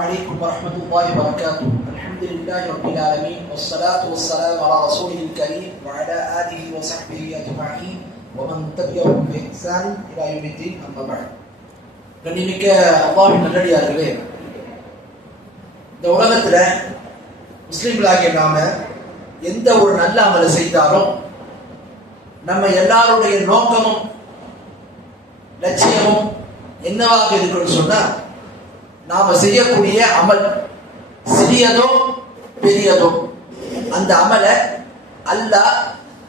عليكم ورحمة الله وبركاته. الحمد لله رب العالمين والصلاة والسلام على رسوله الكريم وعلى آله وصحبه أجمعين ومن تبعهم بإحسان إلى يوم الدين أما بعد. கண்ணியமிக்க அல்லாஹ்வின் நல்லடியார்களே, இந்த உலகத்துல முஸ்லிம்களாகிய நாம எந்த ஒரு நல்ல அமலை செய்தாலும் நம்ம எல்லாருடைய நோக்கமும் லட்சியமும் என்னவாக இருக்குன்னு சொன்னா, நாம செய்யக்கூடிய அமல் சிறியதோ பெரியதோ அந்த அமலை அல்லாஹ்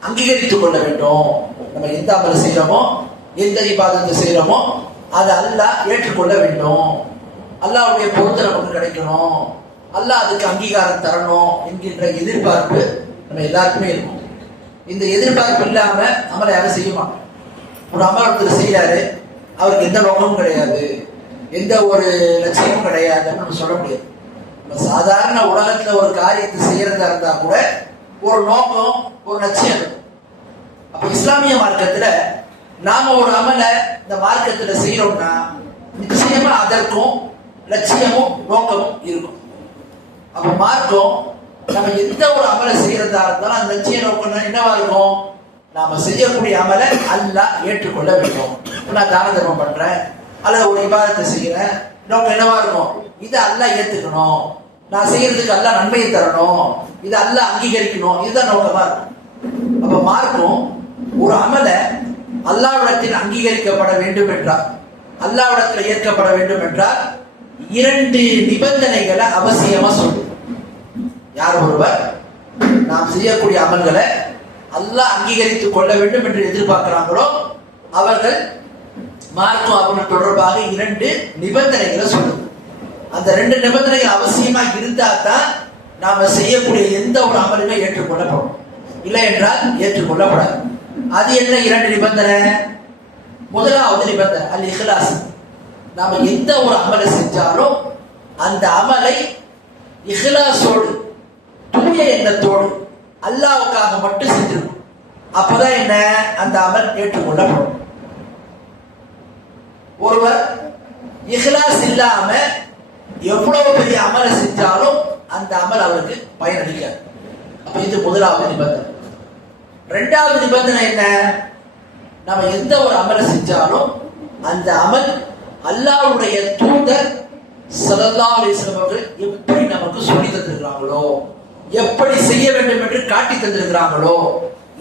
அங்கீகரித்துக் கொள்ள வேண்டும். நம்ம எந்த அமலை செய்யறோமோ, எந்த இபாதத்தை செய்யறோமோ அதை அல்லாஹ் ஏற்றுக்கொள்ள வேண்டும். அல்லாஹ்வுடைய பொருத்தம் நமக்கு கிடைக்கணும், அல்லாஹ் அதுக்கு அங்கீகாரம் தரணும் என்கின்ற எதிர்பார்ப்பு நம்ம எல்லாருக்குமே இருக்கும். இந்த எதிர்பார்ப்பு இல்லாம அமலை யாரும் செய்ய மாட்டோம். ஒரு அமல் ஒருத்தர் செய்யறாரு, அவருக்கு எந்த நோக்கமும் கிடையாது, எந்த ஒரு லட்சியமும் கிடையாதுன்னு நம்ம சொல்ல முடியாது. நம்ம சாதாரண உலகத்துல ஒரு காரியத்தை செய்யறதா இருந்தா கூட ஒரு நோக்கம், ஒரு லட்சியம் இருக்கும். அப்ப இஸ்லாமிய மார்க்கத்துல நாம ஒரு அமலை இந்த மார்க்கத்துல செய்யறோம்னா நிச்சயமா அதற்கும் லட்சியமும் நோக்கமும் இருக்கும். அப்ப மார்க்கம் நம்ம எந்த ஒரு அமலை செய்யறதா இருந்தாலும் அந்த லட்சிய நோக்கம் என்னவா இருக்கும்? நாம செய்யக்கூடிய அமலை அல்லாஹ் ஏற்றுக்கொள்ள வேண்டும். நான் தான தர்மம் பண்றேன் அல்லது ஒரு இபாதத்தை செய்யறேன், நோக்கம் என்னவா இருக்கும்? இதை அல்லாஹ் ஏத்துக்கணும், நான் செய்யறதுக்கு அல்லாஹ் நன்மையை தரணும், இதை அல்லாஹ் அங்கீகரிக்கணும், இதுதான் நோக்கமா இருக்கும். அப்ப மார்க்கம் ஒரு அமலை அல்லாஹ்விடத்தில் அங்கீகரிக்கப்பட வேண்டும் என்றால், அல்லாஹ்விடத்தில் ஏற்கப்பட வேண்டும் என்றால் இரண்டு நிபந்தனைகளை அவசியமா சொல்லு. யார் ஒருவர் நாம் செய்யக்கூடிய அமல்களை அல்லாஹ் அங்கீகரித்துக் கொள்ள வேண்டும் என்று எதிர்பார்க்கிறாங்களோ அவர்கள் மார்க்கம் அவர்கள் தொடர்பாக இரண்டு நிபந்தனைகளை சொல்லும். அந்த ரெண்டு நிபந்தனைகள் அவசியமா இருந்தா தான் நாம செய்யக்கூடிய எந்த ஒரு அமலுமே ஏற்றுக்கொள்ளப்படும், இல்லை என்றால் ஏற்றுக்கொள்ளப்படாது. அது என்ன இரண்டு நிபந்தனை? முதலாவது நிபந்தனை அல் இஹ்லாஸ். நாம எந்த ஒரு அமலை செஞ்சாலும் அந்த அமலை இஹ்லாஸோடு, தூய எண்ணத்தோடு அல்லாஹ்வுக்காக மட்டும் செஞ்சிருக்கும். அப்பதான் என்ன, அந்த அமல் ஏற்றுக்கொள்ளப்படும். ஒருவர் இஹ்லாஸ் இல்லாம எவ்வளவு பெரிய அமலை செஞ்சாலும் அந்த அமல் அவருக்கு பயனளிக்காது. அப்ப இது முதலாவது நிபந்தனை. இரண்டாவது நிபந்தனை என்ன? நம்ம எந்த ஒரு அமலை செஞ்சாலும் அந்த அமல் அல்லாஹ்வுடைய தூதர் ஸல்லல்லாஹு அலைஹி வஸல்லம் அவர்கள் எப்படி நமக்கு சொல்லி தந்திருக்கிறாங்களோ, எப்படி செய்ய வேண்டும் என்று காட்டி தந்திருக்கிறாங்களோ,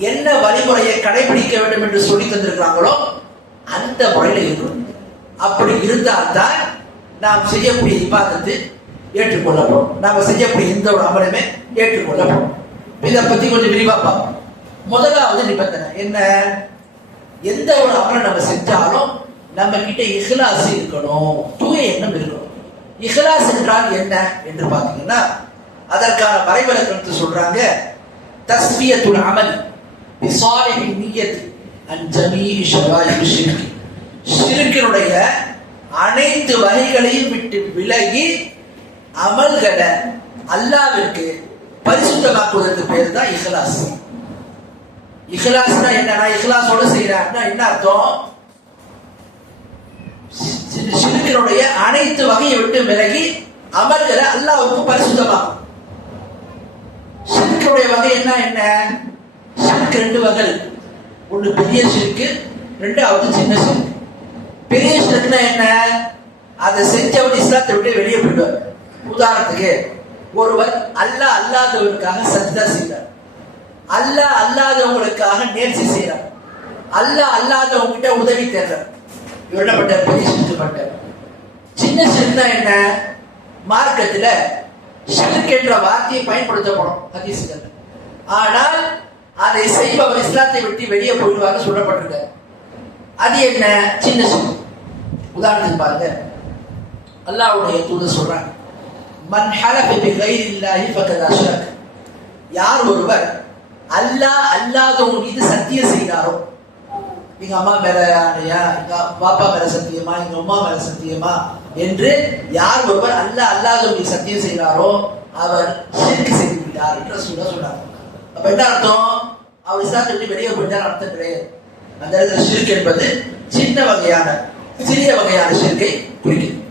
என்ன வழிமுறையை கடைபிடிக்க வேண்டும் என்று சொல்லி தந்திருக்கிறாங்களோ அந்த முறையில இருக்கணும். அப்படி இருந்தால்தான் நாம் செய்யக்கூடிய இபாதத்து ஏற்றுக்கொள்ளப்படும், நாம் செய்யக்கூடிய எந்த ஒரு அமலுமே ஏற்றுக்கொள்ளப்படும். இதை பத்தி கொஞ்சம் விரிவா பார்ப்போம். முதலாவது நிபந்தனை என்ன? எந்த ஒரு அமலை நம்ம செஞ்சாலும் நம்ம கிட்ட இஹ்லாஸ் இருக்கணும், தூய எண்ணம் இருக்கணும். இஹ்லாஸ் என்றால் என்ன என்று பார்த்தீங்கன்னா, அதற்கான வரைவிலக்கணத்தை சொல்றாங்க. தஸ்பியத்துல் அமல் பிசாலிஹி நிய்யத் அன் ஜமீஇ ஷவாயிபி ஷிர்க். ஷிர்க்கினுடைய அனைத்து வகைகளையும் விட்டு விலகி அமல்களை அல்லாஹ்விற்கு பரிசுத்தமாக்குவதற்கு பேர் தான் இஹ்லாஸ். இஹ்லாஸ்னா என்ன? நான் இஹ்லாஸோட செய்யறேன்னா என்ன அர்த்தம்? ஷிர்க்கினுடைய அனைத்து வகையை விட்டு விலகி அமல்களை அல்லாஹ்வுக்கு பரிசுத்தமாக்கும். ஷிர்க்குடைய வகை என்ன? ஷிர்க் ரெண்டு வகை. ஒன்று பெரிய ஷிர்க், ரெண்டாவது சின்ன ஷிர்க். பெரிய ஷிர்க்னா என்ன? அதை செஞ்சவர் இஸ்லாத்தை விட்டு வெளியே போயிடுவார். உதாரணத்துக்கு, ஒருவர் அல்லாஹ் அல்லாதவருக்காக சஜ்தா செய்கிறார், அல்லாஹ் அல்லாதவங்களுக்காக நேர்ச்சி செய்கிறார், அல்லாஹ் அல்லாதவங்கிட்ட உதவி தேடுறார். இவரப்பட்ட பெரிய ஷிர்க் பட்ட. சின்ன ஷிர்க்னா என்ன? மார்க்கத்துல ஷிர்க் என்ற வார்த்தையை பயன்படுத்தப்படும் ஹதீஸ்ல, ஆனால் அதை செய்பவர் இஸ்லாத்தை விட்டு வெளியே போயிடுவாங்க சொல்லப்பட்டிருக்க. அது என்ன? சின்ன ஷிர்க். உதாரணத்துக்கு பாருங்க, அல்லாஹ்வுடைய தூதர் சொல்றாங்க, மன் ஹலஃப பிகைரில்லாஹி ஃபகத் அஷ்ரக். யார் ஒருவர் அல்லாஹ் அல்லாதவங்க மீது சத்தியம் செய்கிறாரோ, எங்க அம்மா மேல ஆணையா, எங்க பாப்பா மேல சத்தியமா, எங்க அம்மா மேல சத்தியமா என்று யார் ஒருவர் அல்லாஹ் அல்லாதவங்களுக்கு சத்தியம் செய்கிறாரோ அவர் ஷிர்க் செய்து விட்டார் என்று சொல்றாங்க. அப்ப என்ன அர்த்தம்? அவர் இஸ்லாத்தை விட்டு வெளியே போயிட்டார் அர்த்தம் கிடையாது. அந்த இடத்துல ஷிர்க் என்பது சின்ன வகையான, சிறிய வகையான ஷிர்க்கை குறிக்கும்.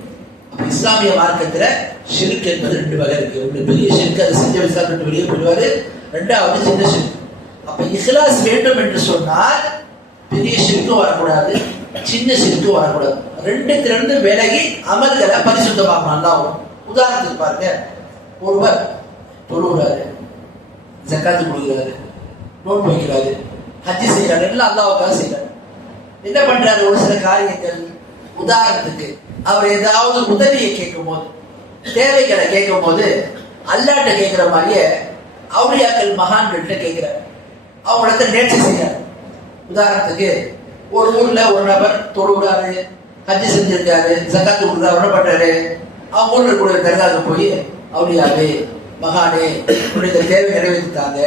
அப்ப இஸ்லாமிய மார்க்கத்துல ஷிர்க் என்பது 2 வகை இருக்கு. ஒன்று பெரிய ஷிர்க், அது செஞ்ச விசாரம் விட்டு வெளியே போயிடுவாரு. ரெண்டாவது சின்ன ஷிர்க். அப்ப இஹ்லாஸ் வேண்டும் என்று சொன்னால் பெரிய ஷிர்க்கும் வரக்கூடாது, சின்ன ஷிர்க்கும் வரக்கூடாது. ரெண்டுத்திலிருந்து விலகி அமல்களை பரிசுத்தமாக்கணும். அல்லாஹ் உதாரணத்துக்கு பாருங்க, ஒருவர் தொழுகிறாரு, ஜக்காத்து கொடுக்கிறாரு, நோன்பு வைக்கிறாரு, ஹஜ்ஜி செய்யறாரு, எல்லாம் அல்லாஹ்வுக்காக செய்யறாரு. என்ன பண்றாரு? ஒரு சில காரியங்கள், உதாரணத்துக்கு அவர் ஏதாவது உதவியை கேட்கும் போது, தேவைகளை கேட்கும் போது அல்லாட்ட கேட்கிற மாதிரியே அவுலியாக்கள் மகான்கள்ட்ட கேட்கிறார், அவங்கள நேர்ச்சி செய்யறாரு. உதாரணத்துக்கு ஒரு ஊர்ல ஒரு நபர் தொழுகிறாரு, ஹஜ்ஜி செஞ்சிருக்காரு, ஜக்காத்து கொடுக்குறாரு, என்ன பண்றாரு? அவங்க ஊர்ல கூட தர்காவுக்கு போய், அவுலியாவே மகானே உன்னுடைய தேவை நிறைவேற்றிட்டாங்க,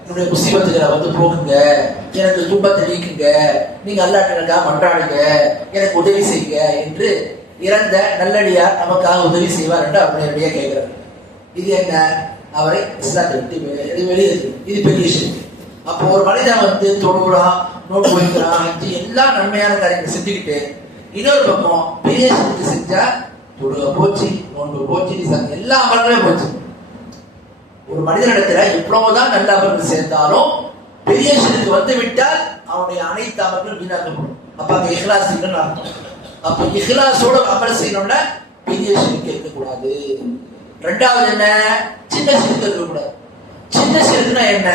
என்னுடைய முசீபத்துகளை வந்து போக்குங்க, எனக்கு துன்பத்தை நீக்குங்க, நீங்க அல்லாஹ் எனக்காக மன்றாடுங்க, எனக்கு உதவி செய்யுங்க என்று இறந்த நல்லடியார் நமக்காக உதவி செய்வார் என்று அவர் நேரடியாக கேட்கிறார். இது என்ன? அவரை இஸ்லாத்தை விட்டு வெளியேறு. இது பெரிய விஷயம். அப்போ ஒரு மனிதன் வந்து தொழுகிறான், நோட்டு வைக்கிறான், எல்லா நன்மையான காரியங்களை செஞ்சுக்கிட்டு இன்னொரு பக்கம் பெரிய விஷயத்தை செஞ்சா தொழுக போச்சு, நோன்பு போச்சு, எல்லா அமல்களுமே போச்சு. ஒரு மனிதனிடத்துல எவ்வளவுதான் நல்ல அமல்கள் சேர்ந்தாலும் பெரிய ஷிர்க் வந்து விட்டால் அவனுடைய அனைத்து அமல்களும் வீணாக்கப்படும். அப்ப அங்க இஹ்லாஸ் இல்லைன்னு அர்த்தம். அப்ப இஹ்லாஸோட அமல் செய்யணும்னா பெரிய ஷிர்க் இருக்கக்கூடாது. ரெண்டாவது என்ன? சின்ன ஷிர்க் இருக்கக்கூடாது. சின்ன ஷிர்க்னா என்ன?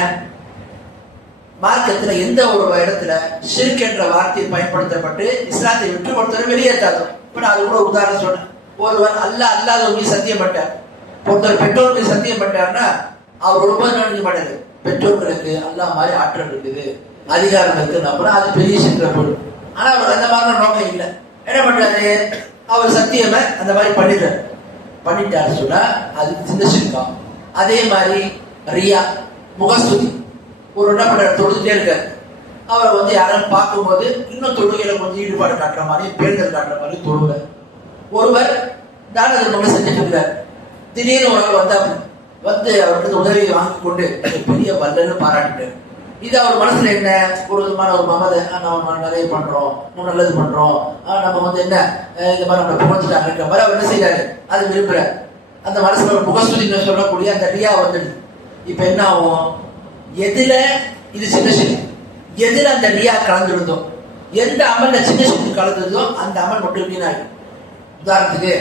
மார்க்கத்துல எந்த ஒரு இடத்துல ஷிர்க் என்ற வார்த்தை பயன்படுத்தப்பட்டு இஸ்லாத்தை விட்டு ஒருத்தர் வெளியேற்றாது. இப்ப நான் அது கூட ஒரு உதாரணம் சொன்னேன். ஒருவர் அல்லாதவங்க சத்தியம் பட்டார், ஒருத்தர் பெற்றோருக்கு சத்தியம் பட்டார்னா அவர் ரொம்ப நினைக்க மாட்டாரு. பெற்றோர்களுக்கு அல்லாஹ் மாதிரி ஆற்றல் இருக்குது, அதிகாரம் இருக்கு, நம்புறா, அது பெரிய சித்திர பொருள். ஆனா அவர் அந்த மாதிரி நோக்கம் இல்லை. என்ன பண்றாரு? அவர் சத்தியமை அந்த மாதிரி பண்ணிட்டாரு சொன்னா அது சின்ன சிறுக்கம். அதே மாதிரி ரியா, முகஸ்துதி. ஒரு என்ன பண்ற, தொழுதுட்டே இருக்காரு, அவரை வந்து யாரும் பார்க்கும்போது இன்னும் தொழுகையில கொஞ்சம் ஈடுபாடு காட்டுற மாதிரி, பேருந்தல் காட்டுற மாதிரி தொழுக. ஒருவர் தான தர்மங்களை செஞ்சுட்டு இருக்கிறார். திடீர்னு ஒரு ஆள் வந்து அவருக்கு உதவியை வாங்கி கொண்டு பெரிய வல்லன்னு பாராட்டிட்டார். இது அவர் மனசுல என்ன? ஒரு விதமான ஒரு மமதை, நம்ம நிறைய பண்றோம், நம்ம நல்லது பண்றோம், நம்ம வந்து என்ன இந்த மாதிரி நம்ம புகழ்ந்துட்டாங்க இருக்கிற மாதிரி அவர் என்ன செய்யறாரு? அது விரும்புற அந்த மனசுல ஒரு முகஸ்துதி சொல்லக்கூடிய அந்த ரியா வந்துடுது. இப்ப என்ன ஆகும்? எதுல இது சின்ன சிறு, எதுல அந்த ரியா கலந்துருந்தோம், எந்த அமல்ல சின்ன சிறு கலந்துருந்தோ அந்த அமல் மட்டும் வீணாகும். உதாரணத்துக்கு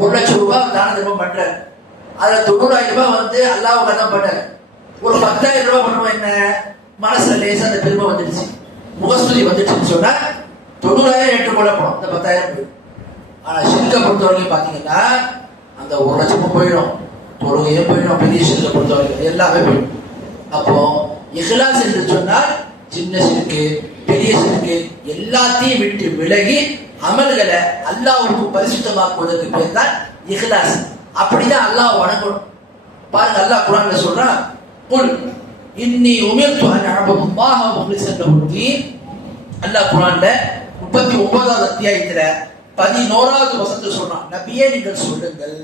1 லட்சம் ரூபாய் தான தர்மம் பண்றாரு, அதுல 90,000 ரூபாய் வந்து அல்லாஹ்வுக்காக தான் பண்றாரு. ஒரு 10,000 ரூபாய் பண்ணுவோம், என்ன மனசுல லேசா அந்த பெருமை வந்துடுச்சு, முகஸ்துதி வந்துடுச்சுன்னு சொன்னா 90,000 ஏற்றுக்கொள்ளப்படும், அந்த 10,000 போயிடும். ஆனா ஷிர்கை பொறுத்தவரைக்கும் பாத்தீங்கன்னா அந்த 1 லட்சமும் போயிடும், தொழுகையும் போயிடும், பெரிய ஷிர்கை பொறுத்தவரைக்கும் எல்லாமே போயிடும். அப்போ இஹ்லாஸ் என்று சொன்னால் சின்ன ஷிர்கு, பெரிய ஷிர்கு எல்லாத்தையும் விட்டு விலகி அமல்களை அல்லாஹ்வுக்கு பரிசுத்தமாக்குவதற்கு பேர் தான் இஹ்லாஸ். அப்படிதான் அல்லாஹ் வணங்கணும். பாருங்க, அல்லாஹ் குர்ஆன்ல சொல்றான், குல் இன்னி உமிர்து அன் அஅபுதுல்லாஹ முக்லிஸன் லஹுத்தீன். அல்லாஹ் குர்ஆன்ல 39வது அத்தியாயத்துல 11வது வசனத்தை சொல்றான், நபியே நீங்கள் சொல்லுங்கள்,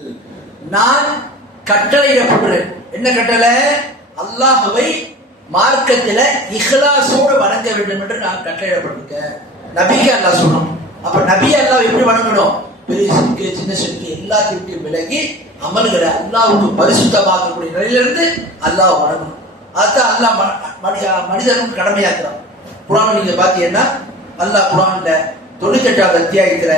நான் கட்டளையிடப்படுறேன். என்ன கட்டளை? அல்லாஹ்வை மார்க்கத்துல இஹ்லாஸோடு வணங்க வேண்டும் என்று நான் கட்டளையிடப்பட்டிருக்கேன். நபிக்கு அல்லாஹ் சொல்லணும். அப்ப நபி அல்லாஹ் எப்படி வணங்கணும்? பெரிய ஷிர்கு, சின்ன ஷிர்கு எல்லாத்தையும் விட்டு விலகி அமல்களை அல்லாஹ்வுக்கு பரிசுத்தமாக்கக்கூடிய நிலையிலிருந்து அல்லாஹ் வணங்கணும். அதுதான் அல்லாஹ் மனிதனுக்கு கடமையாக்குறான். குர்ஆன் நீங்க பாத்தீங்கன்னா அல்லாஹ் குர்ஆன்ல 98வது அத்தியாயத்துல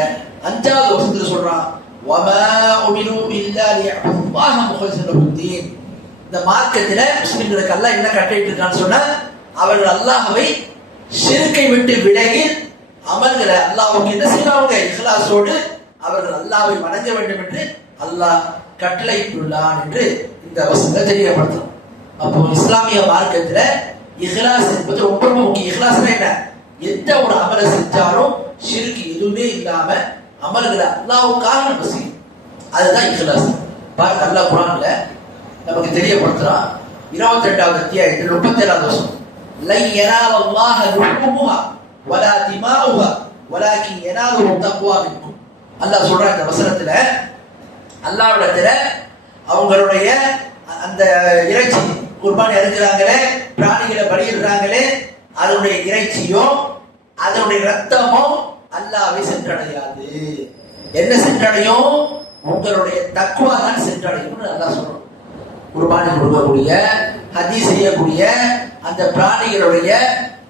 5வது வசனத்துல சொல்றான், வமா உமிரு இல்லா லியஅபுதுல்லாஹ முக்லிஸன் லஹுத்தீன். இந்த மார்க்கத்துல முஸ்லிம்களுக்கு அல்லாஹ் என்ன கட்டளையிட்டு இருக்கான்னு சொன்னா, அவர்கள் அல்லாஹ்வை ஷிர்கை விட்டு விலகி அமல்களை அல்லாஹ்வுக்கு என்ன செய்வாங்க? இஹ்லாஸோடு அவர்கள் அல்லாஹ்வை வணங்க வேண்டும் என்று அல்லாஹ் கட்டளையிட்டுள்ளான் என்று இந்த வசனத்தை தெரியப்படுத்தும். அப்போ இஸ்லாமிய மார்க்கத்துல இஹ்லாஸ் என்பது ரொம்ப ரொம்ப முக்கியம். இஹ்லாஸ்னா என்ன? எந்த ஒரு அமலை செஞ்சாலும் ஷிர்க் எதுவுமே இல்லாம அமல்களை அல்லாஹ்வுக்காக நம்ம செய்யணும், அதுதான் இஹ்லாஸ். பாருங்க, அல்லாஹ் குர்ஆன்ல நமக்கு தெரியப்படுத்துறான் 28வது அத்தியாயத்தில் 37வது வசனம், லை யனாலல்லாஹ லுஹூமுஹா வலா திமாஉஹா வலாகின் யனாலுஹு தக்வா மின்கும். அல்லாஹ் சொல்ற இந்த வசனத்துல அல்லாஹ்விடத்துல அவங்களுடைய அந்த இறைச்சி குர்பானி அறுக்கிறாங்களே, பிராணிகளை பலியிடுறாங்களே, அதனுடைய இறைச்சியும் அதனுடைய ரத்தமும் அல்லாஹ்வை சென்றடையாது. என்ன சென்றடையும்? உங்களுடைய தக்குவா தான் சென்றடையும் நல்லா சொல்றோம். குர்பானி கொடுக்கக்கூடிய, ஹதி செய்யக்கூடிய அந்த பிராணிகளுடைய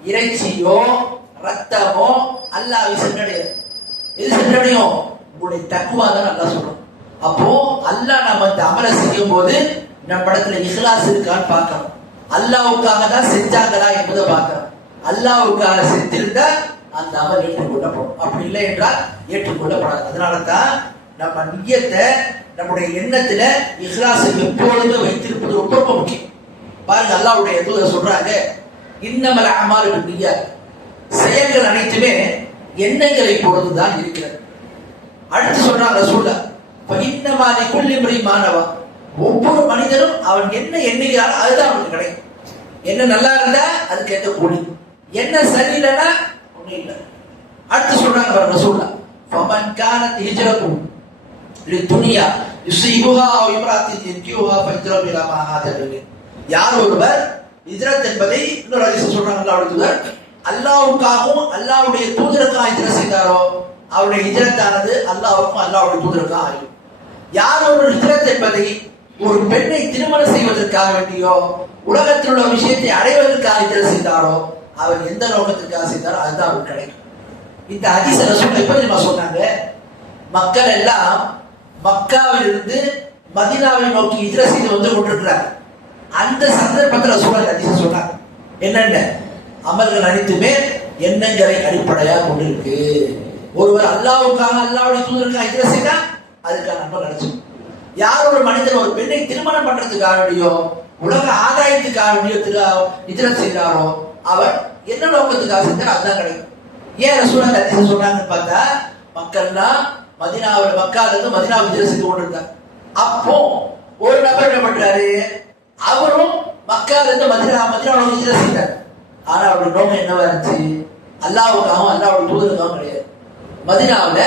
இறைச்சியோ ரத்தமோ அல்லாஹ்வை சென்றடையும். எது சென்றடையும்? உங்களுடைய தக்குவா தான் நல்லா சொல்றோம். அப்போ அல்லாஹ் நம்ம இந்த அமலை செய்யும் போது நம்ம இடத்துல இஹ்லாஸ் இருக்கான்னு பார்க்கணும். அல்லாஹ்வுக்காக தான் செஞ்சாங்களா என்பதை பார்க்கணும். அல்லாஹ்வுக்காக செஞ்சிருந்தா அந்த அமல் ஏற்றுக்கொள்ளப்படும். அப்படி இல்லை என்றால் ஏற்றுக்கொள்ளப்படாது. அதனாலதான் நம்ம நியத்தை, நம்முடைய எண்ணத்துல இஹ்லாஸை எப்பொழுதுமே வைத்திருப்பது ரொம்ப ரொம்ப முக்கியம். பாருங்க, அல்லாஹ்வுடைய தூதர் சொல்றாங்க, இன்னமல் அமாலு பின்னிய்யாத், செயல்கள் அனைத்துமே எண்ணங்களை பொறுத்துதான் இருக்கிறது. அடுத்து சொல்றாங்க ரசூலுல்லாஹ், ஃபஇன்னமா லிகுல்லி இம்ரிஇன் மா நவா, ஒவ்வொரு மனிதனும் அவன் என்ன எண்ணுகிறானோ அதுதான் அவனுக்கு கிடைக்கும். என்ன நல்லா இருந்தா அதுக்கு ஏற்ற கூலி, என்ன சரியில்லைன்னா ஒண்ணும் இல்லை. அடுத்து சொல்றாங்க ரசூலுல்லாஹ், ஃபமன் கானத் ஹிஜ்ரத்துஹு லிதுன்யா யுஸீபுஹா அவ் இம்ராத்தின் யன்கிஹுஹா ஃபஹிஜ்ரத்துஹு இலா மா ஹாஜர இலைஹி. யார் ஒருவர் ஹிஜ்ரத் என்பதை இன்னொரு ஹதீஸ் சொல்றாங்க அல்லாஹ்வுடைய தூதர், அல்லாஹ்வுக்காகவும் அல்லாஹ்வுடைய தூதருக்காக ஹிஜ்ரத் செய்தாரோ அவருடைய ஹிஜ்ரத்தானது அல்லாஹ்வுக்கும் அல்லாஹ்வுடைய தூதருக்காக ஆகும். யார் ஒரு ஹிஜ்ரத் என்பதை ஒரு பெண்ணை திருமணம் செய்வதற்காக வேண்டியோ உலகத்தில் உள்ள விஷயத்தை அடைவதற்காக ஹிஜ்ரத் செய்தாரோ அவர் எந்த நோக்கத்திற்காக செய்தாரோ அதுதான் அவருக்கு கிடைக்கும். இந்த ஹதீஸ் ரசூலுல்லாஹ் எப்படி நம்ம சொன்னாங்க, மக்கள் எல்லாம் மக்காவில் இருந்து மதீனாவை நோக்கி ஹிஜ்ரத் செய்து வந்து கொண்டிருக்கிறார். அந்த சந்தர்ப்பத்தில் ரசூலுல்லாஹ் ஹதீஸ் சொன்னாங்க, என்னென்ன அமல்கள் அனைத்துமே எண்ணங்களை அடிப்படையாக கொண்டிருக்கு. ஒருவர் அல்லாஹ்வுக்காக அல்லாஹ்வுடைய தூதருக்காக ஹிஜ்ரத் செய்தா அதுக்கான நன்மை கிடைச்சு. யார் ஒரு மனிதன் ஒரு பெண்ணை திருமணம் பண்றதுக்காக வேண்டியோ உலக ஆதாயத்துக்காக வேண்டியோ ஹிஜ்ரத் செய்தாரோ அவர் என்ன நோக்கத்துக்காக செஞ்சாரோ அதுதான் கிடைக்கும். ஏன் ரசூலுல்லாஹ் ஹதீஸ் சொன்னாங்கன்னு பார்த்தா, மக்கள்லாம் மதீனாவில் மக்கால இருந்து மதீனாவுக்கு ஹிஜ்ரத் செய்து கொண்டிருந்தார். அப்போ ஒரு நபர் என்ன பண்றாரு, அவரும் மக்கால இருந்து மதீனாவுக்கு ஹிஜ்ரத் செய்தார். ஆனா அவருடைய நோக்கம் என்னவா இருந்துச்சு, அல்லாஹ்வுக்காகவும் அல்லாஹ்வுடைய தூதருக்காகவும் கிடையாது. மதீனாவுல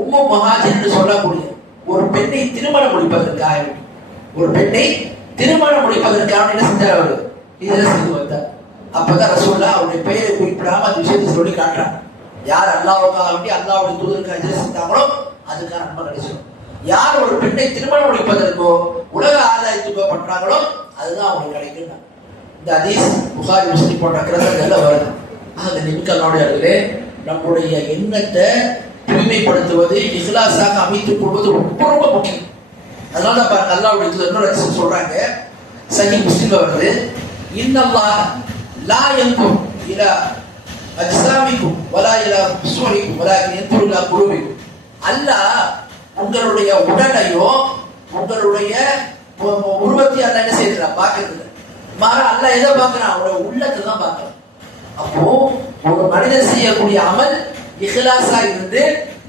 உம்மு முஹாஜிர் என்று சொல்லக்கூடிய ஒரு பெண்ணை திருமணம் முடிப்பதற்காக ஒரு பெண்ணை திருமணம் முடிப்பதற்காக என்ன செஞ்சார், அவர் ஹிஜ்ரத் செய்து வந்தார். அப்பதான் ரசூலுல்லாஹ் அவருடைய பெயரை குறிப்பிடாம அந்த விஷயத்தை சொல்லி காட்டுறாங்க. யார் அல்லாஹ்வுக்காக வேண்டி அல்லாஹ்வுடைய தூதருக்காக ஹிஜ்ரத் செஞ்சாங்களோ அதுக்கான நன்மை கிடைக்கும். யார் ஒரு பெண்ணை திருமணம் முடிப்பதற்கோ உலக ஆதாயத்துக்கோ பண்றாங்களோ அதுதான் அவங்களுக்கு கிடைக்கும். இந்த ஹதீஸ் புகாரி முஸ்லிம் போன்ற கிரந்தங்கள்ல வருது. ஆக நிமிக்கல்லோடைய நம்முடைய எண்ணத்தை தூய்மைப்படுத்துவது, இஹ்லாஸாக அமைத்துக் கொள்வது ரொம்ப ரொம்ப முக்கியம். அதனால பாருங்க, அல்லாஹ்வுடைய தூதர் இன்னொரு ஹதீஸ் சொல்றாங்க, சஹீஹ் முஸ்லிம்ல வருது, இன்னல்லாஹ் லா யன்துரு இலா அஜ்ஸாமிக்கும் வலா இலா சுவரிக்கும் வலாகின் யன்துரு இலா குலூபிக்கும். அல்லாஹ் உங்களுடைய உடலையோ உங்களுடைய உருவத்தை அல்லாஹ் என்ன செய்யறான் பார்க்கிறது, மாறா அல்லாஹ் எதை பார்க்கிறான், அவருடைய உள்ளத்தை தான் பார்க்கிறான். அப்போ ஒரு மனிதன் செய்யக்கூடிய அமல் இஹ்லாஸா இருந்து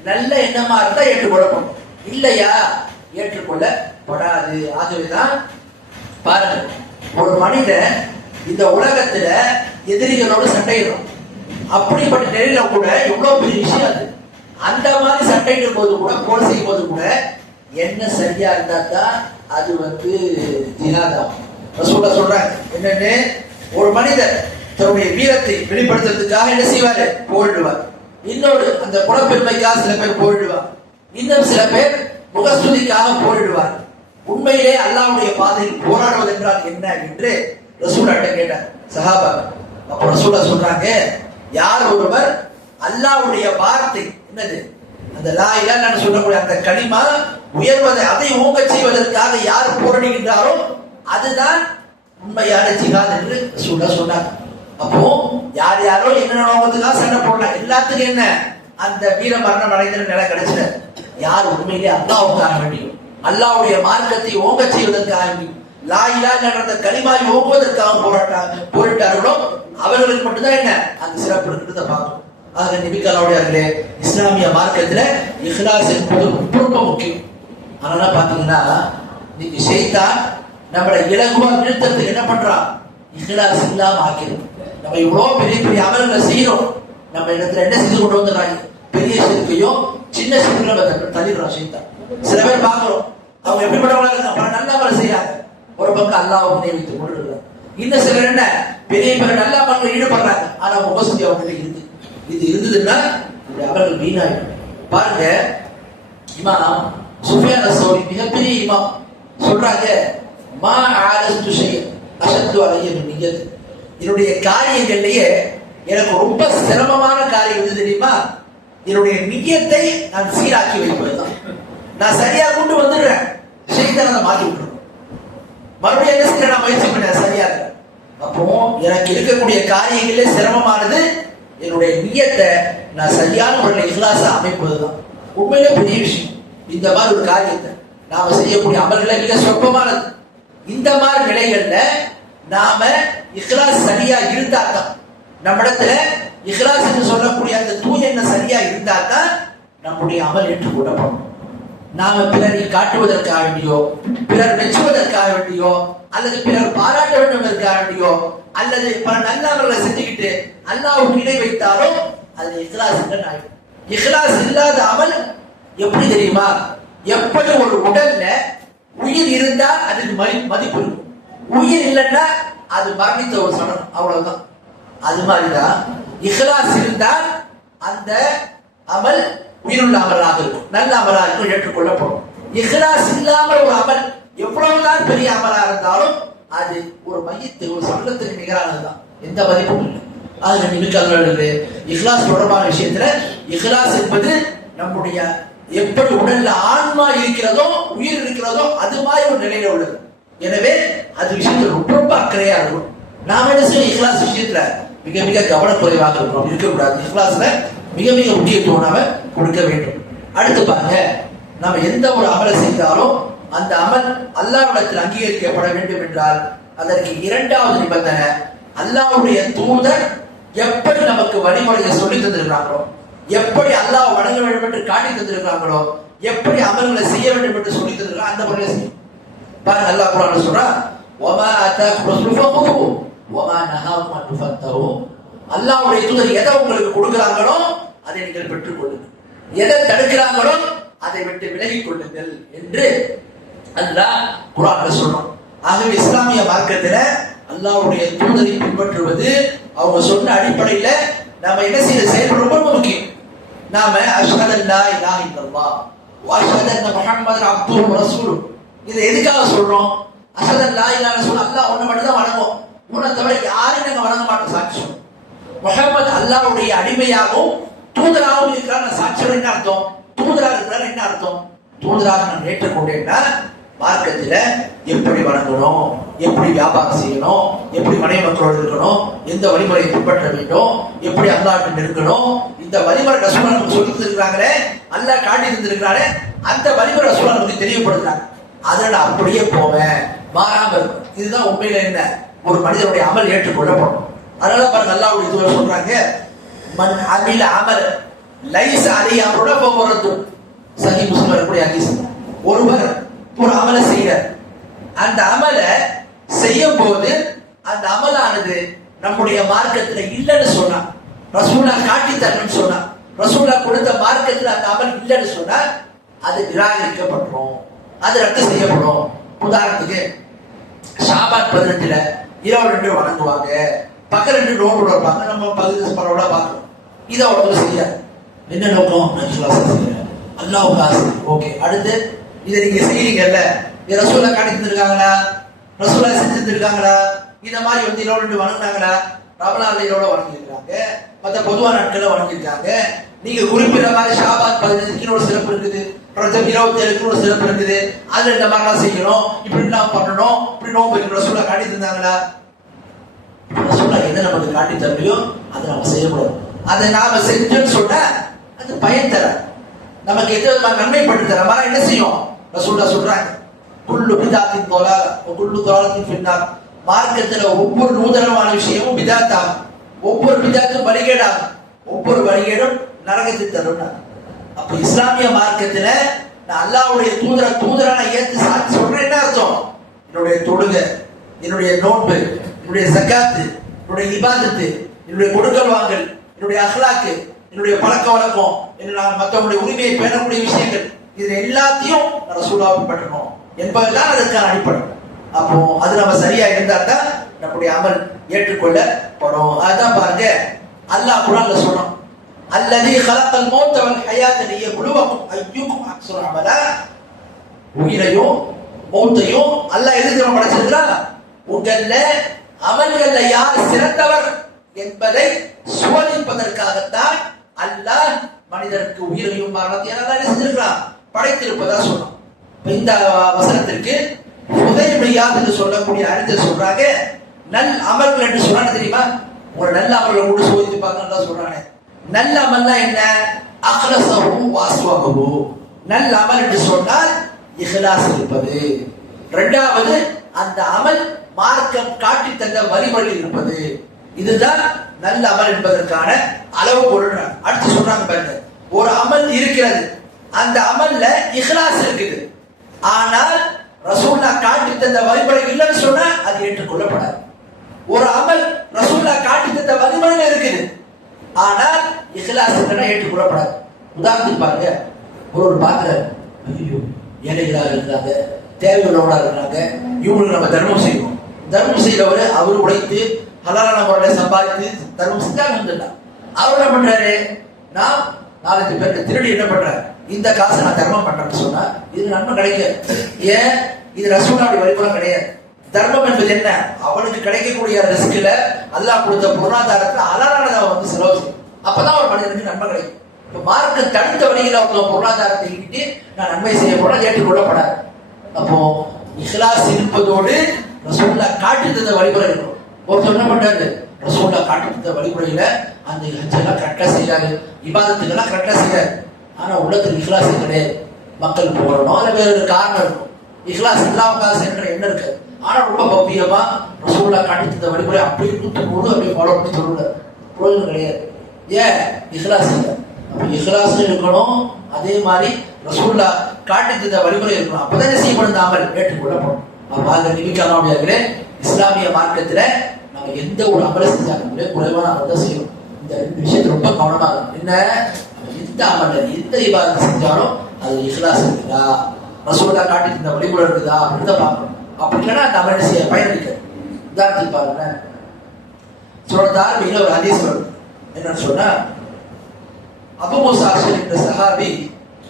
நல்ல எண்ணமா இருந்தா ஏற்றுக்கொள்ளப்படும், இல்லையா ஏற்றுக்கொள்ளப்படாது. ஆகவேதான் பாருங்க, ஒரு மனிதன் இந்த உலகத்துல எதிரிகளோடு சண்டையிடும், அப்படிப்பட்ட நிலையில கூட எவ்வளவு பெரிய விஷயம் அது. அந்த மாதிரி சண்டையிடும் போது கூட, போர் செய்யும் போது கூட என்ன சரியா இருந்தா தான் அது ஜிஹாதாகும். ரசூலுல்லாஹ் சொல்றாங்க, என்னன்னு ஒரு மனிதர் தன்னுடைய வீரத்தை வெளிப்படுத்துறதுக்காக என்ன செய்வாரு, போரிடுவார். இன்னொரு அந்த குலப்பெருமைக்காக சில பேர் போரிடுவார், இன்னும் சில பேர் முகஸ்துதிக்காக போரிடுவார். உண்மையிலே அல்லாஹ்வுடைய பாதையில் போராடுவது என்றால் என்ன என்று ரசூலுல்லாஹ் கேட்டார் சஹாபா. அப்ப ரசூலுல்லாஹ் சொல்றாங்க, யார் ஒருவர் அல்லாஹ்வுடைய வார்த்தை என்னது, அந்த லா இலாஹ இல்லல்லாஹ் சொல்லக்கூடிய அந்த கலிமா உயர்வதை அதை ஓங்க செய்வதற்காக யார் போராடுகின்றாரோ அதுதான் உண்மையான ஜிஹாத் என்று ரசூலுல்லாஹ் சொன்னார். அப்போ யார் யாரோ என்ன நோக்கத்துக்காக சண்டை போடலாம், எல்லாத்துக்கும் என்ன அந்த வீர மரணம் அடைந்த நிலை கிடைச்சல. யார் உண்மையிலே அல்லாஹ்வுக்காக வேண்டியும் அல்லாஹ்வுடைய மார்க்கத்தை ஓங்க செய்வதற்காக வேண்டியும் லா இலாஹ இல்லல்லாஹ் என்ற கலிமாவை ஓங்குவதற்காக போராட்டார்களோ அவர்களுக்கு மட்டும்தான் என்ன அந்த சிறப்பு இருக்கிறத பார்க்கணும். ஆக நபிக்கல்லாவுடைய இஸ்லாமிய மார்க்கத்துல இஹ்லாஸ் என்பது ரொம்ப முக்கியம். அதனால பாத்தீங்கன்னா இன்னைக்கு ஷைத்தான் நம்மளை இலகுவா நிறுத்தத்துக்கு என்ன பண்றான், இஹ்லாஸ் இல்லாம ஆக்கிடும். நம்ம இவ்வளவு பெரிய பெரிய அமல்களை செய்யறோம், நம்ம இடத்துல என்ன செஞ்சு கொண்டு வந்துடுறாங்க, பெரிய சிறுக்கையும் சின்ன சிறுக்கையும் தள்ளிடுறோம் ஷைத்தான். சில பேர் பாக்குறோம், அவங்க எப்படிப்பட்டவங்களா இருக்காங்க, நல்ல அமலை செய்யறாங்க, ஒரு பக்கம் அல்லாஹ்வை நினைவித்துக் கொண்டு. இன்னும் சிலர் என்ன பெரிய பெரிய நல்ல அமல்கள் ஈடுபடுறாங்க, ஆனா முகஸ்துதி அவங்ககிட்ட இருக்கு. இது இருந்ததுன்னா அவர்கள் வீணாயிடும். பாருங்க, இமாம் சுஃபியான் அஸ்-சௌரி மிகப்பெரிய இமாம் சொல்றாங்க, மா ஆலஸ்து ஷைஅ அஷத்து அலைய மின் நிய்யத். என்னுடைய காரியங்கள்லயே எனக்கு ரொம்ப சிரமமான காரியம் எது தெரியுமா? என்னுடைய நிய்யத்தை நான் சீராக்கி வைப்பதுதான். நான் சரியா கொண்டு வந்துடுறேன், ஷைத்தானை மாற்றி விட்டுறேன், மறுபடியும் என்ன செய்ய நான் முயற்சி பண்ணேன் சரியா இருக்க. அப்போ எனக்கு இருக்கக்கூடிய காரியங்களே சிரமமானது என்னுடைய நிய்யத்தை நான் சரியான முறையில் இஹ்லாஸா அமைப்பதுதான். உண்மையிலே பெரிய விஷயம். இந்த மாதிரி ஒரு காரியத்தை நாம செய்யக்கூடிய அமல்களை மிக சொற்பமானது. இந்த மாதிரி நிலைகள்ல நாம இஹ்லாஸ் சரியா இருந்தாதான், நம்ம இடத்துல இஹ்லாஸ் என்று சொல்லக்கூடிய அந்த தூய எண்ணம் சரியா இருந்தாதான் நம்முடைய அமல் ஏற்றுக்கொள்ளப்படும். நாம பிறரை காட்டுவதற்காக வேண்டியோ, பிறர் மெச்சுவதற்காக வேண்டியோ, அல்லது பிறர் பாராட்ட வேண்டும் என்பதற்காக வேண்டியோ, அல்லது பல நல்லவர்களை செஞ்சுக்கிட்டு அல்லாஹ்வுக்கு இணை வைத்தாலோ அது இஹ்லாஸ் இல்லைன்னு ஆயிடும். இஹ்லாஸ் இல்லாத அமல் எப்படி தெரியுமா? எப்படி ஒரு உடல்ல உயிர் இருந்தா அதுக்கு மதிப்பு இருக்கும், உயிர் இல்லைன்னா அது மரணித்த ஒரு சடம், அவ்வளவுதான். அது மாதிரிதான் இஹ்லாஸ் இருந்தால் அந்த அமல் உயிருள்ள அமலாக இருக்கும், நல்ல அமலாக இருக்கும், ஏற்றுக்கொள்ளப்படும். இஹ்லாஸ் இல்லாமல் ஒரு அமல் எவ்வளவுதான் பெரிய அமலா இருந்தாலும் அது ஒரு மையத்து, ஒரு சடலத்துக்கு நிகரானதுதான், எந்த மதிப்பும் இல்லை. அது நிமிக்கிறது. இஹ்லாஸ் தொடர்பான விஷயத்துல இஹ்லாஸ் என்பது நம்முடைய எப்படி உடல்ல ஆன்மா இருக்கிறதோ, உயிர் இருக்கிறதோ அது மாதிரி ஒரு நிலையில உள்ளது. எனவே அது விஷயத்துல ரொம்ப ரொம்ப அக்கறையா இருக்கும். நாம என்ன செய்ய, இஹ்லாஸ் விஷயத்துல மிக மிக கவனக்குறைவாக இருக்கணும், இருக்கக்கூடாது. இஹ்லாஸ்ல மிக மிக முக்கியத்துவம் நாம கொடுக்க வேண்டும். அடுத்து பாருங்க, நாம எந்த ஒரு அமலை செய்தாலும் அந்த அமல் அல்லாஹ்விடத்தில் அங்கீகரிக்கப்பட வேண்டும் என்றால் அதற்கு இரண்டாவது நிபந்தனை, அல்லாஹ்வுடைய தூதர் எப்படி நமக்கு வழிமுறையை சொல்லி தந்திருக்கிறாங்களோ, எப்படி அல்லாஹ் வணங்க வேண்டும் என்று காட்டி தந்திருக்கிறாங்களோ, எப்படி அமல்களை செய்ய வேண்டும் என்று சொல்லி தந்திருக்காங்க அந்த முறையை செய்யும். பாருங்க, அல்லாஹ் குர்ஆன்ல சொல்றான், வமா ஆதாக்கும் ரசூலு ஃபகுதுஹு வமா நஹாக்கும் அன் துஃபத்தஹு. அல்லாஹ்வுடைய தூதர் எதை உங்களுக்கு கொடுக்கிறாங்களோ அதை நீங்கள் பெற்றுக் கொள்ளுங்கள், எதை தடுக்கிறாங்களோ அதை விட்டு விலகிக் கொள்ளுங்கள் என்று அல்லாஹ் குர்ஆன்ல சொல்றான். ஆகவே இஸ்லாமிய மார்க்கத்துல அல்லாஹ்வுடைய தூதரை பின்பற்றுவது, அவங்க சொன்ன அடிப்படையில நாம என்ன செய்ய செயல்பட ரொம்ப முக்கியம். நாம அஷ்ஹது அல்லா இலாஹ இல்லல்லாஹ் வ அஷ்ஹது அன்ன முஹம்மதன் அப்துஹு வ ரசூலுஹு, இதை எதுக்காக சொல்றோம்? அஷ்ஹது அல்லா இலாஹ இல்லல்லாஹ், அல்லாஹ் ஒண்ணு மட்டும் தான் வணங்குவோம், உன்னை தவிர யாரையும் நாங்க வணங்க மாட்டோம் சாட்சி சொல்றோம். முஹம்மது அல்லாஹ்வுடைய அடிமையாகவும் தூதராகவும் இருக்கிறார் சாட்சியோட என்ன அர்த்தம்? தூதராக இருக்கிறார் என்ன அர்த்தம்? தூதராக நான் ஏற்றுக்கொண்டேன்னா மார்க்கத்துல எப்படி வணங்கணும், எப்படி வியாபாரம் செய்யணும், எப்படி மனைவி மக்களோடு இருக்கணும், எந்த வழிமுறையை பின்பற்ற வேண்டும், எப்படி அல்லாஹ்விடம் இருக்கணும், இந்த வழிமுறை ரசூல் நமக்கு சொல்லி தந்திருக்கிறாங்களே, அல்லாஹ் காட்டி தந்திருக்கிறாரே, அந்த வழிமுறை ரசூல் நமக்கு தெரியப்படுத்துறாங்க. அதனால அப்படியே போவேன், மாறாம இருக்கும். இதுதான் உண்மையில என்ன ஒரு மனிதனுடைய அமல் ஏற்றுக்கொள்ளப்படும். அதனால பாருங்க, அல்லாஹ்வுடைய தூதர் சொல்றாங்க, மன் அமில அமல் லைஸ அலைஹி அம்ருனா ஃபஹுவ ரத்துன். சஹீஹ் முஸ்லிம் இருக்கக்கூடிய ஹதீஸ். ஒருவர் ஒரு அமலை செய்யறார், அந்த அமலை செய்யும் போது அந்த அமலானது நம்முடைய மார்க்கத்துல இல்லைன்னு சொன்னா, ரசூலா காட்டி தரணும்னு சொன்னா, ரசூலா கொடுத்த மார்க்கத்துல அந்த அமல் இல்லைன்னு சொன்னா அது நிராகரிக்கப்படும், அது ரத்து செய்யப்படும். உதாரணத்துக்கு ஷாபான் 18 இரவு 2 வணங்குவாங்க, பகல் 2 நோன்பு வைப்பாங்க, நம்ம பகுதி பரவலா பார்க்கணும். இதை ஒருத்தர் செய்யாது, என்ன நோக்கம்? அல்லாஹ் காசு. ஓகே, அடுத்து இதை நீங்க செய்யறீங்கல்ல, இது ரசூலா காட்டி தந்திருக்காங்களா, ரசூலா செஞ்சு தந்திருக்காங்களா, இந்த மாதிரி வந்து இரவு 2 வணங்கினாங்களா? ரமலான்ல இரவு வணங்கிருக்காங்க, மற்ற பொதுவான நாட்கள்ல வணங்கிருக்காங்க. நீங்க குறிப்பிட்ட மாதிரி ஷாபான் 15 ஒரு சிறப்பு இருக்குது, ரஜப் 27 ஒரு சிறப்பு இருக்குது, அதுல இந்த மாதிரிலாம் செய்யணும், இப்படி எல்லாம் பண்ணணும், இப்படி நோன்பு வைக்கணும், ரசூலா காட்டி தந்தாங்களா? ரசூலா எதை நமக்கு காட்டி தரலையோ அதை நம்ம செய்யக்கூடாது. அதை நாம செஞ்சோன்னு சொன்னா அது பயன் தர, நமக்கு எது நன்மைப்பட்டு தர மாதிரி என்ன செய்யும்? ரசூலா சொல்றாங்க, குல்லு பிதாத்தின் தொலால் குல்லு தொலாலத்தின் பின்னார். மார்க்கத்துல ஒவ்வொரு நூதனமான விஷயமும் பிதாத்தாகும், ஒவ்வொரு பிதாத்தும் வழிகேடாகும், ஒவ்வொரு வழிகேடும் நரகத்தை தரும். அப்ப இஸ்லாமிய மார்க்கத்துல நான் அல்லாஹ்வுடைய தூதரான ஏத்து சாட்சி சொல்றேன். என்ன அர்த்தம்? என்னுடைய தொழுகை, என்னுடைய நோன்பு, என்னுடைய ஜகாத்து, என்னுடைய இபாதத்து, என்னுடைய கொடுக்கல் வாங்கல், என்னுடைய அஹ்லாக்கு, என்னுடைய பழக்க வழக்கம், நான் மற்றவங்களுடைய உரிமையை பேணக்கூடிய விஷயங்கள், இது எல்லாத்தையும் ரசூலுல்லாஹ் பின்பற்றணும் என்பதுதான் அதற்கான அடிப்படை. அப்போ அது நம்ம சரியா இருந்தா தான் நம்முடைய அமல் ஏற்றுக்கொள்ளப்படும். அதான் பாருங்க, அல்லாஹ் குர்ஆன்ல சொல்றான், அல்லதி خلق الموت والحياة ليبلوكم ايكم احسن عملا. உயிரையும் மௌத்தையும் அல்லாஹ் எதுக்கு படைச்சிருக்கிறான்? உங்கள்ல அமல்கள்ல யார் சிறந்தவர் என்பதை சோதிப்பதற்காகத்தான் அல்லாஹ் மனிதருக்கு உயிரையும் மரணத்தையும் நல்லா செஞ்சிருக்கிறான், படைத்திருப்பதா சொன்னான். இந்த வசனத்திற்கு உதயமையாது சொல்லக்கூடிய அறிஞர் சொல்றாங்க, நல் அமல்கள் என்று சொல்றாங்க தெரியுமா? ஒரு நல்ல அமல்களை கூட சோதித்து பார்க்க சொல்றாங்க. நல்ல அமல்னா என்ன? அக்லஸஹு வாஸ்வஹு. நல்ல அமல் என்று சொன்னால் இஹ்லாஸ் இருப்பது. இரண்டாவது, அந்த அமல் மார்க்கம் காட்டி தந்த வழிமுறையில் இருப்பது. இதுதான் நல்ல அமல் என்பதற்கான அளவு பொருள். அடுத்து சொல்றாங்க பாருங்க, ஒரு அமல் இருக்கிறது, அந்த அமல்ல இஹ்லாஸ் இருக்குது, ஆனால் ரசூலுல்லாஹ் காட்டி தந்த வழிமுறை இல்லைன்னு சொன்னா அது ஏற்றுக்கொள்ளப்படாது. ஒரு அமல் ரசூலுல்லாஹ் காட்டி தந்த வழிமுறையில இருக்குது, ஆனால் இஹ்லாஸ் இல்லைன்னா ஏற்றுக்கொள்ளப்படாது. உதாரணத்துக்கு பாருங்க, ஒரு பாக்குறாரு, ஐயோ ஏழைகளாக இருக்கிறாங்க, தேவையுள்ளவர்களாக இருக்கிறாங்க, இவங்களுக்கு நம்ம தர்மம் செய்யணும். தர்மம் செய்யறவரு அவர் உழைத்து ஹலாலான முறையில சம்பாதித்து தர்மம் செஞ்சாங்க வந்துடலாம். அவர் என்ன பண்றாரு? நான் 4 பேருக்கு திருடி என்ன பண்றாரு? இந்த காசை நான் தர்மம் பண்றேன்னு சொன்னா இது நன்மை கிடைக்காது. ஏன்? இது ரசூலுல்லாஹ்வுடைய வழிமுறை கிடையாது. தர்மம் என்பது என்ன? அவனுக்கு கிடைக்கக்கூடிய ரிஸ்க்ல அல்லாஹ் கொடுத்த பொருளாதாரத்துல ஹலாலானதை வந்து செலவு செய்யும். அப்பதான் ஒரு மனிதனுக்கு நன்மை கிடைக்கும். இப்ப மார்க்க தடுத்த வழியில் அவங்க பொருளாதாரத்தை ஈட்டி நான் நன்மை செய்ய போனா ஏற்றுக்கொள்ளப்படாது. அப்போ இஹ்லாஸ் இருப்பதோடு ரசூலுல்லாஹ் காட்டி தந்த வழிமுறை இருக்கும். ஒருத்தர் என்ன பண்றாரு? ரசூலுல்லாஹ் காட்டி தந்த வழிமுறையில அந்த ஹஜ்ஜெல்லாம் கரெக்டா செய்யறாரு, இபாதத்துக்கெல்லாம் கரெக்டா செய்யறாரு, ஆனா உள்ளத்துல இஹ்லாஸ் கிடையாது. மக்கள் போறணும், அதுல வேற ஒரு காரணம் இருக்கும். இஹ்லாஸ் இல்லாம சென்ற எண்ணம் இருக்கு, ஆனா ரொம்ப பவ்யமா ரசூலுல்லாஹ் காட்டி தந்த வழிமுறை அப்படியே 100% அப்படியே ஃபாலோ பண்ணி சொல்லுறாரு. பிரயோஜனம் கிடையாது. ஏன்? இஹ்லாஸ் இல்லை. அப்ப இஹ்லாஸ் இருக்கணும், அதே மாதிரி ரசூலுல்லாஹ் காட்டி தந்த வழிமுறை இருக்கணும். அப்பதான் செய்யப்படும் அமல் ஏற்றுக்கொள்ளப்படும். அவ்வாறு நிமிக்காமலே இஸ்லாமிய மார்க்கத்துல நம்ம எந்த ஒரு அமலை செஞ்சாலும் குறைவான அமல் தான் செய்யணும். இந்த விஷயத்தை ரொம்ப கவனமா இருக்கும். என்ன? எந்த அமல எந்த இபாதத்தை செஞ்சாலும் அது இஹ்லாஸ் இருக்குதா, ரசூலுல்லாஹ் காட்டி தந்த வழிமுறை இருக்குதா அப்படின்னு தான் பார்க்கணும். அப்படி இல்லைன்னா அந்த அமலை செய்ய பயனளிக்க. உதாரணத்துக்கு பாருங்க, சொல்றதார் ஒரு ஹதீஸ் வருது. என்னன்னு சொன்னா, அபூ மூஸா அஷ்அரி என்ற சஹாபி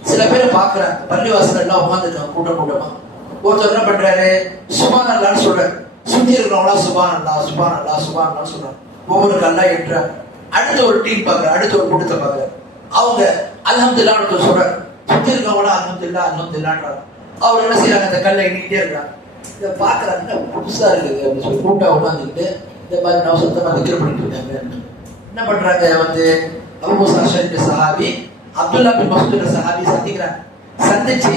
சில பேர் பார்க்கிறாங்க, பள்ளிவாசல் எல்லாம் உட்கார்ந்துருக்காங்க கூட்டம் கூட்டமா. ஒருத்தர் என்ன பண்றாரு? சுப்ஹானல்லாஹ்னு சொல்றாரு. சுத்தி இருக்கிறவங்களா சுப்ஹானல்லாஹ் சுப்ஹானல்லாஹ் சுப்ஹானல்லாஹ் சொல்றாங்க. ஒவ்வொரு கல்லா ஏற்றாங்க. அடுத்த ஒரு டீம் பார்க்கறாரு, அடுத்த ஒரு கூட்டத்தை பார்க்கறாரு. அவங்க அல்ஹம்துலில்லாஹ்னு சொல்றாரு. சுத்தி இருக்கவங்களா அல்ஹம்துலில்லாஹ் அல்ஹம்துலில்லாஹ்ன்றாங்க. அவர் என்ன செய்யறாங்க? அந்த கல்லை எண்ணிக்கிட்டே இருக்காங்க. இதை பார்க்கறாங்க, புதுசா இருக்குது அப்படின்னு சொல்லி கூட்டம் உட்காந்துக்கிட்டு இந்த மாதிரி நான் சுத்தமா திக்ர் பண்ணிட்டு இருக்காங்க. என்ன பண்றாங்க? வந்து அபூ மூஸா அஷ்அரி சஹாபி அப்துல்லாஹ் பின் மஸ்ஊத் சஹாபி சந்திக்கிறாங்க. சந்திச்சு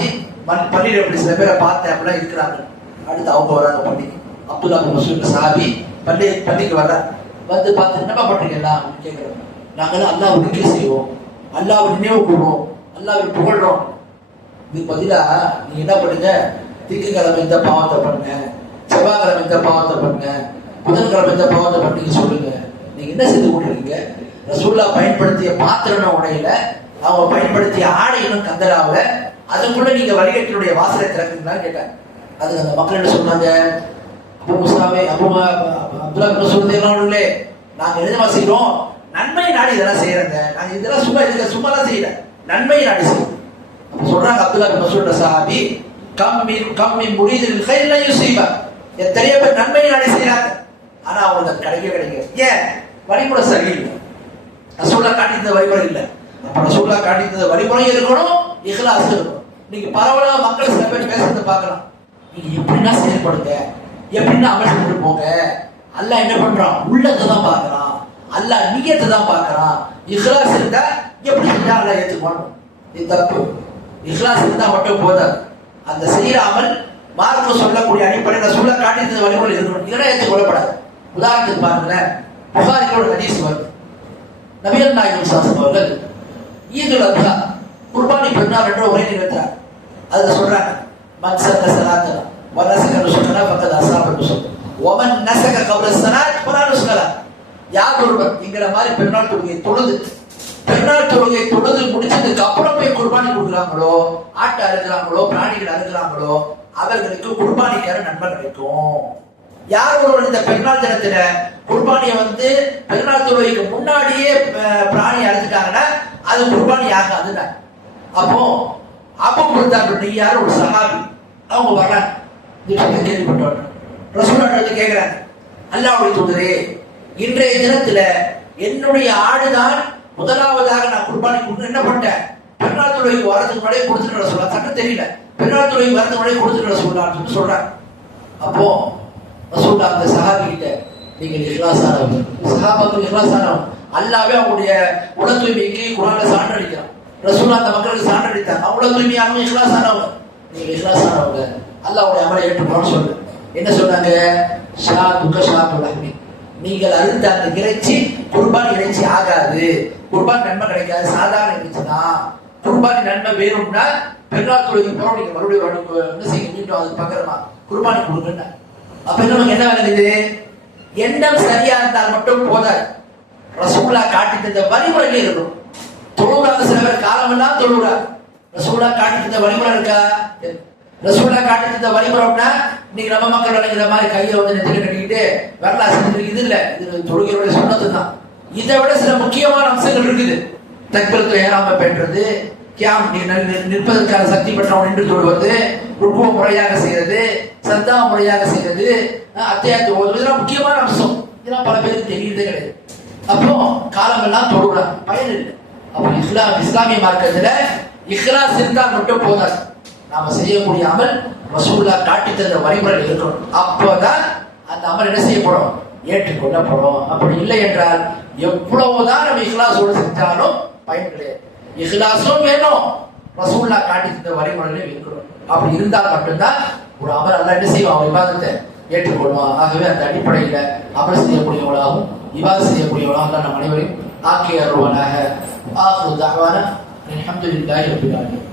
பள்ளியில அப்படி சில பேரை பார்த்து அப்படிலாம் இருக்கிறாங்க. அடுத்து அவங்க வராங்க பள்ளிக்கு. அப்துல்லாஹ் பின் மஸ்ஊத் சஹாபி பள்ளிக்கு வர வந்து பார்த்து என்னப்பா பண்றீங்களா அப்படின்னு கேட்கிறாங்க. நாங்களும் அல்லாஹ்வை திக்ர் செய்வோம், அல்லாஹ்வை நினைவு கூறுவோம், அல்லாஹ்வை புகழ்றோம். இதுக்கு பதிலா நீங்க என்ன பண்ணுங்க? திங்கட்கிழமை இந்த பாவத்தை பண்ணுங்க, செவ்வாய்க்கிழமை இந்த பாவத்தை பண்ணுங்க, புதன்கிழமை இந்த பாவத்தை பண்ணீங்க சொல்லுங்க. நீங்க என்ன செய்து கொண்டிருக்கீங்க? ரசூலுல்லாஹ் பயன்படுத்திய பாத்திரம் உடையில, அவங்க பயன்படுத்திய ஆடைகளும் கந்தராவில, அதுக்குள்ள நீங்க வழிகட்டினுடைய வாசலை திறக்குங்களான்னு கேட்டாங்க. அதுக்கு அந்த மக்கள் என்ன சொன்னாங்க? அபூ மூஸாவே அப்துல்லாஹ் பின் மஸ்ஊத் நாங்க எழுதமா செய்யறோம், நன்மை நாடி இதெல்லாம் செய்யறங்க. நாங்க இதெல்லாம் சும்மாலாம் செய்யல, நன்மை நாடி செய்யறோம். அப்ப சொல்றாங்க அப்துல்லாஹ் பின் மஸ்ஊத் சஹாபி, கம்மி முரீதில் கைர் லா யுஸீபா. எத்தனையோ பேர் நன்மை நாடி செய்யறாங்க, ஆனா அவங்களுக்கு கிடைக்க. ஏன்? வழிமுறை சரியில்லை. ரசூலுல்லாஹ் காட்டி தந்த வழிமுறை இல்லை. அப்ப ரசூலுல்லாஹ் காட்டி தந்த வழிமுறை இருக்கணும், இஹ்லாஸ் இருக்கணும். நீங்க பரவலா மக்கள் சில பேர் பேசுறத பார்க்கலாம். நீங்க எப்படின்னா செயல்படுங்க, எப்படின்னா அமல் செஞ்சுட்டு போங்க. அல்லாஹ் என்ன பண்றான்? உள்ளத்தை தான் பார்க்கறான், அல்லாஹ் நியத்தை தான் பார்க்கறான். இஹ்லாஸ் இருந்தா எப்படி செஞ்சா அல்லாஹ் ஏத்துக்குவான்? இது தப்பு. இஹ்லாஸ் இருந்தா மட்டும் போதாது. அந்த செய்யற அமல் மார்க்கம் சொல்லக்கூடிய அடிப்படையில் ரசூலுல்லாஹ் காட்டி தந்த வழிமுறை இருக்கணும், இல்லைன்னா ஏற்றுக்கொள்ளப்படாது. உதாரணத்துக்கு பாருங்களேன், புகாரில ஒரு ஹதீஸ் வருது. நபிகள் நாயகம் ஸல்லல்லாஹு அலைஹி அவர்கள் ஈதுல் அத்ஹா குர்பானி பெருநாள் என்ற உரை நிகழ்த்தார். அதுல சொல்றாங்க, மன் சல்ல ஸலாத்தனா வ நஸக நுஸ்கனா ஃபக்கத் அஸாப நுஸ்க் வ மன் நஸக கப்ல ஸலாத் ஃபலா நுஸ்கலா. யார் ஒருவர் என்கிற மாதிரி பெருநாள் தொழுகையை தொழுது முடிச்சதுக்கு அப்புறம் போய் குர்பானி கொடுக்குறாங்களோ, ஆட்டை அறுக்கிறாங்களோ, பிராணிகள் அறுக்கிறாங்களோ, அவர்களுக்கு குர்பானிக்கான நன்மை கிடைக்கும். யார் ஒருவர் இந்த பெருநாள் தினத்துல குர்பானியை வந்து பெருநாள் தொழுகைக்கு முன்னாடியே பிராணி அறுத்துட்டாங்கன்னா அது குர்பானி ஆகாதுன்னா. அப்போ அபூ புர்தா யார் ஒரு சஹாபி அவங்க வர்றாங்க, கேள்விப்பட்டோம். ரசூலுல்லாஹி கேட்கிறாங்க, அல்லாஹ்வுடைய தூதரே, இன்றைய தினத்துல என்னுடைய ஆடுதான் முதலாவதாக நான் குர்பானி கொடுத்து என்ன பண்ணிட்டேன், பெருநாள் தொழுகைக்கு வரதுக்கு முன்னாடியே கொடுத்துட்டு சொல்லலாம், சட்டம் தெரியல, பெருநாள் தொழுகைக்கு வரதுக்கு முன்னாடியே கொடுத்துட்டு சொல்லலாம்னு சொல்றாங்க. அப்போ ரசூலுல்லாஹ் அந்த சஹாபி கிட்ட, நீங்கள் இஹ்லாஸானவங்க, சஹாபாக்கள் இஹ்லாஸானவங்க, அல்லாஹ்வே அவங்களுடைய உல தூய்மைக்கு குர்ஆன்ல சான்றளிக்கிறான். ரசூலுல்லாஹ் அந்த மக்களுக்கு சான்றளித்தாங்க, அவங்க தூய்மையானவங்க, இஹ்லாஸானவங்க, நீங்க இஹ்லாஸானவங்க, அல்லாஹ்வுடைய அமலை ஏற்றுக்கொள்ளும் சொல்லு. என்ன சொன்னாங்க, ஷாதுக ஷாதுல் லஹ்மி, நீங்கள் அறுத்த அந்த இறைச்சி குர்பானி இறைச்சி ஆகாது, குர்பான் நன்மை கிடைக்காது, சாதாரண இறைச்சி தான். குர்பானி நன்மை வேணும்னா பெருநாள் தொழுகைக்கு போறோம், நீங்க மறுபடியும் என்ன செய்ய மீண்டும் அதுக்கு பக்கமா குர்பானி கொடுங்க. அப்ப நமக்கு என்ன வேணுது, எண்ணம் சரியா இருந்தால் மட்டும் போதாது, ரசூலுல்லாஹ் காட்டி தந்த வழிமுறையிலே இருக்கணும். தொழுகிறாங்க சில பேர் காலமெல்லாம் தொழுகிறாங்க, ரசூலுல்லாஹ் காட்டி தந்த வழிமுறை இருக்கா? ரசூலுல்லாஹ் காட்டி தந்த வழிமுறைனா இன்னைக்கு நம்ம மக்கள் நினைக்கிற மாதிரி கையை வந்து நெத்தில கட்டிக்கிட்டு வரலாறு செஞ்சிருக்கு, இது இல்ல, இது தொழுகையுடைய சுன்னத்து தான். இதை விட சில முக்கியமான அம்சங்கள் இருக்குது. தக்பீரத்துல் இஹ்ராம பெற்றது, கியாம் நிற்பதற்கான சக்தி பெற்றவன் நின்று தொழுவது, ருக்கு முறையாக செய்யறது, சத்தா முறையாக செய்யறது, அத்தியாயத்தை ஓதுவது, இதெல்லாம் முக்கியமான அம்சம். இதெல்லாம் பல பேருக்கு தெரியறதே கிடையாது. அப்போ காலமெல்லாம் தொழுகிறாங்க, பயன் இல்லை. அப்போ இஸ்லாமிய மார்க்கத்துல இஹ்லாஸ் இருந்தால் மட்டும் போதாது, நாம செய்யக்கூடிய அமல் ரசூலுல்லாஹ் காட்டி தந்த வழிமுறை இருக்கணும். அப்போதான் அந்த அமல் என்ன செய்யப்படும், ஏற்றுக்கொள்ளப்படும். அப்படி இல்லை என்றால் எவ்வளவுதான் நம்ம இஹ்லாஸோடு செஞ்சாலும் பயன் கிடையாது. இஹ்லாஸும் வேணும், ரசூலுல்லாஹ் காட்டி தந்த வழிமுறையிலே இருக்கணும். அப்படி இருந்தால் மட்டும்தான் ஒரு அமல் அல்லாஹ் என்ன செய்வோம், அவன் இபாதத்தை ஏற்றுக்கொள்வான். ஆகவே அந்த அடிப்படையில் அமல் செய்யக்கூடியவளாகவும் இபாதத் செய்யக்கூடியவளாகவும் நம் அனைவரையும் ஆக்கி அருள்வானாக. ஆகிரு தஅவானா அல்ஹம்துலில்லாஹி ரப்பில் ஆலமீன்.